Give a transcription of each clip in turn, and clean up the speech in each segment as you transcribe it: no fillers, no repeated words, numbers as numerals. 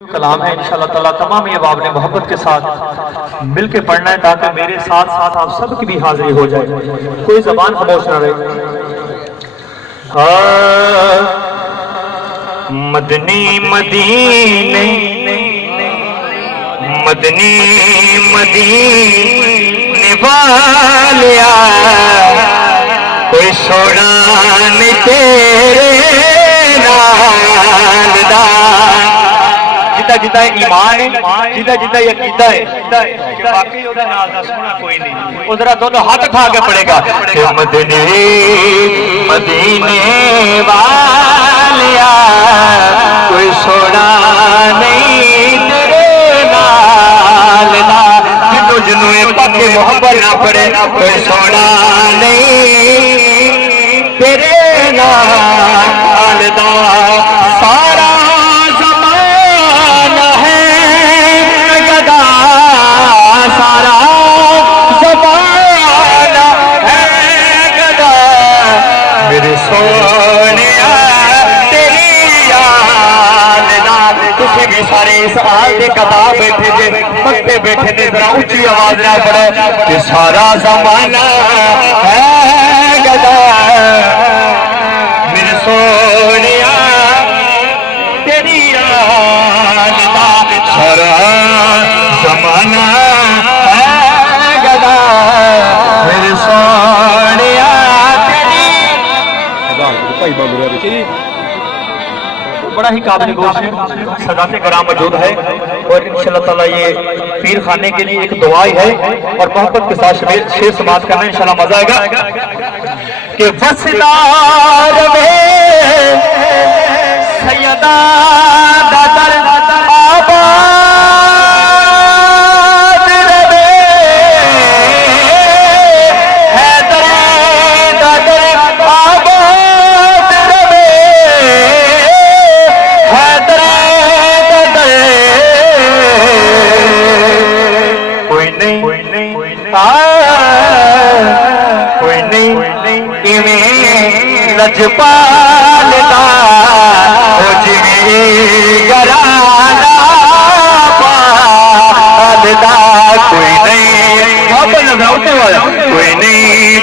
کلام ہے انشاءاللہ تعالیٰ تمام یہ آپ نے محبت کے ساتھ مل کے پڑھنا ہے تاکہ میرے ساتھ ساتھ آپ سب کی بھی حاضری ہو جائے، کوئی زبان خاموش نہ رہے۔ مدنی مدینے مدنی مدینے والیا کوئی سونا نہیں تیرے نال دا، جدہ جدہ ایمان ہے، جدہ جدہ عقیدہ ہے کہ باقی ادھا نال دا سونا کوئی نہیں، ادھرا دونوں ہاتھ اٹھا کے پڑے گا کہ مدنی مدینے والیا کوئی سونا نہیں تیرے نال دا، جنوں جنوں اے پاک محبت نہ پڑے کوئی سونا نہیں تیرے نال دا۔ سارا زمانہ ہے گدا، سارا زمانہ ہے گدا، میرے سونیا تیری یاد نال۔ تسی بھی سارے اس آل دے قطع بیٹھے جے مکتے بیٹھے نے، ذرا اونچی آواز نہ پڑے کہ سارا زمانہ ہے گدا، میرے سونیا تیری یاد نال۔ سارا زمانہ ہے گدا، میرے سونیا تیری۔ بڑا ہی قابل گوش ہے، سادات کرام موجود ہے، اور انشاءاللہ تعالیٰ یہ پیر خانے کے لیے ایک دعائی ہے اور محبت کے ساتھ شیر سماعت کرنا انشاءاللہ مزہ آئے گا کہ وسدار میں سیدہ دادر آباد رہے، حیدر دادر آباد رہے، حیدر دادر کوئی نہیں کوئی نہیں لجپال دا ہو جی گرانا پال دا، کوئی نہیں کوئی نہیں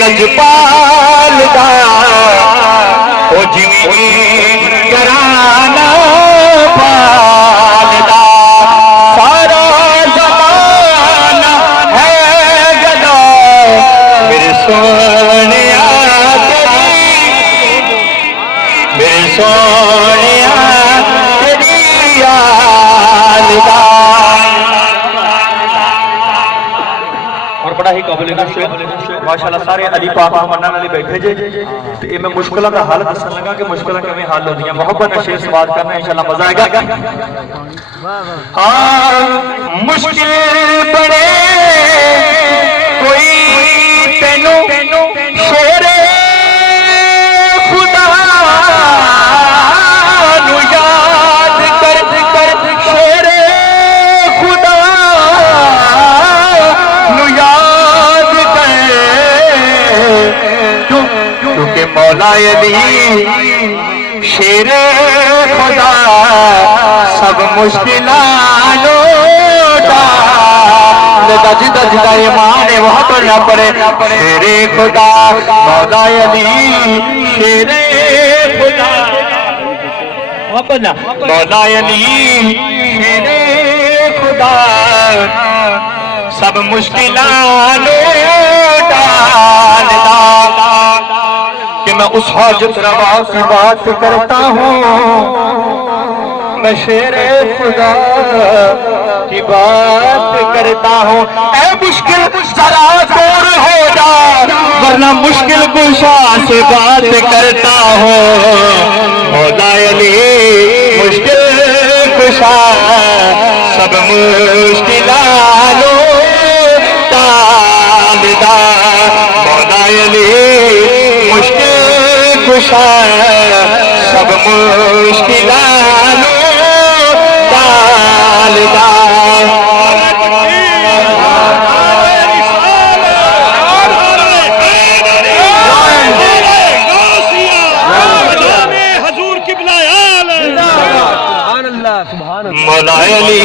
لجپال دا ہو جی گرانا پال دا۔ سارا زمانہ ہے گدا، میرے سونیا میرے سونیا تیری یاد دا۔ اور بڑا ہی قابل ماشاءاللہ سارے علی پاک منن علی بیٹھے جے، تو یہ میں مشکلہ کا حال دسن لگا کہ مشکلہ کیویں حل ہوندی ہیں، محبت نال شیر سماعت کرنا انشاءاللہ مزہ آئے گا۔ ہاں مشکل بڑے کوئی تینوں شیر خدا نو یاد کر شیر خدا نو یاد کر، کیونکہ مولا علی شیر خدا سب مشکلان لوٹا، جدہ جدہ ایمان ہے وہاں پر نہ پڑے شیر خدا مولا علی شیر خدا، مولا علی شیر خدا سب مشکلان لوٹا، کہ میں اس حاجت روا کی بات کرتا ہوں، میں شیر خدا کی بات کرتا ہوں۔ اے مشکل ذرا دور ہو جا ورنہ مشکل کشا سے بات کرتا ہوں، مولا علی مشکل کشا سب مشکلان ٹال دا، مولا علی مشکل کشا سب مشکلان ٹال دا۔ حضور کی بلائے مولا علی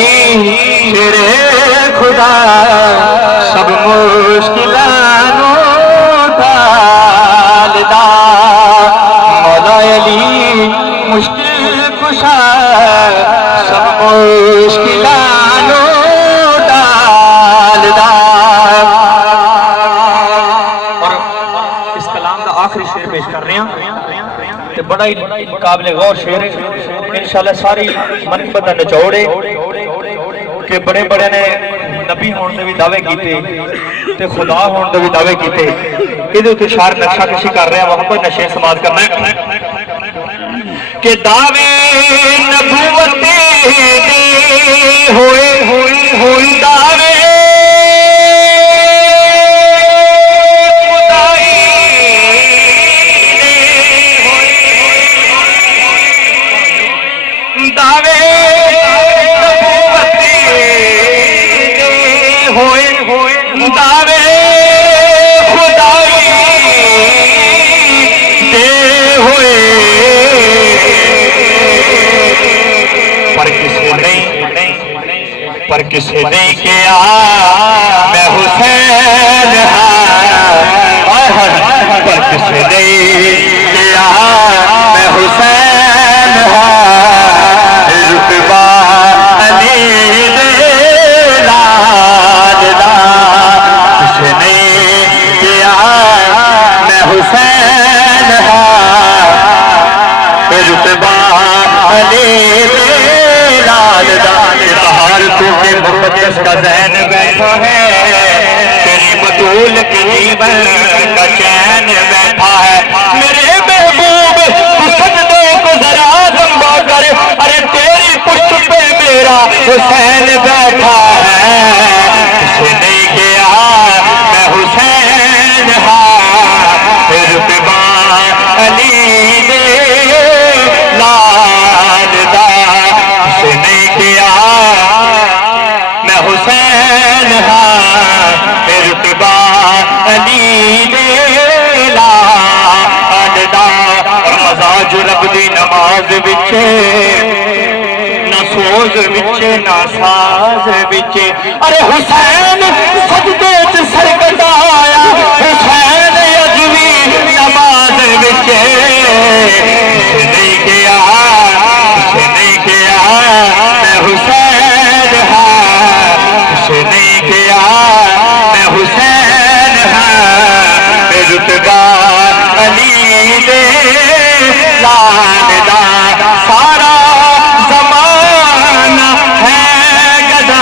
شیر خدا سب مشکلانو ڈالدا مولا علی مشکل کشا سب مشکلانو ڈالدا اور اس کلام کا آخری شعر پیش کر رہے ہیں تے بڑا ہی قابل غور شعر ہے انشاءاللہ ساری منقبت دا نچوڑ ہے کہ بڑے بڑے نے نبی ہون دے بھی دعوے کیتے تے خدا ہون دے بھی دعوے کیتے ادھے تے شعر نقشہ کشی کر رہے ہیں وہاں کوئی نشے سماعت کرنا ہے کہ دعوے نبوت دے ہوئے دعوے پر کسی نے کیا میں حسین پر کسی نے کیا میں حسین رتبہ علی لالا کسی نے کیا میں حسین رتبہ علی لالا تجھے مقدس کا ذہن بیٹھا ہے تیری بطول کے جیون کا چین بیٹھا ہے میرے محبوب سجدے کو ذرا لمبا کر ارے تیری پشت پہ میرا حسین بیٹھا ہے کسی نے کیا میں حسین رتبہ علی لالا کسی نے کیا حسین رتبہ علی لالا اور مزاج رب دی نماز وچے نہ سوز وچے نہ ساز وچے ارے حسین سجدے چ سر کٹایا حسین اجوی نماز وچے کسی نے کیا کسی نے کیا میں حسین نے کیا میں حسین رتبہ علی لالا سارا زمانہ ہے گدا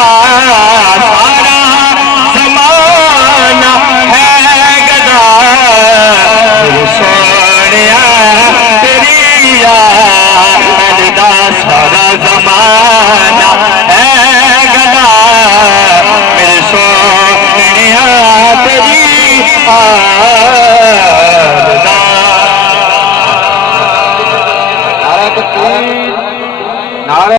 سارا زمانہ ہے گدا سونیا تیری یاد سارا زمانہ ہے گدا میرے سونیا تیری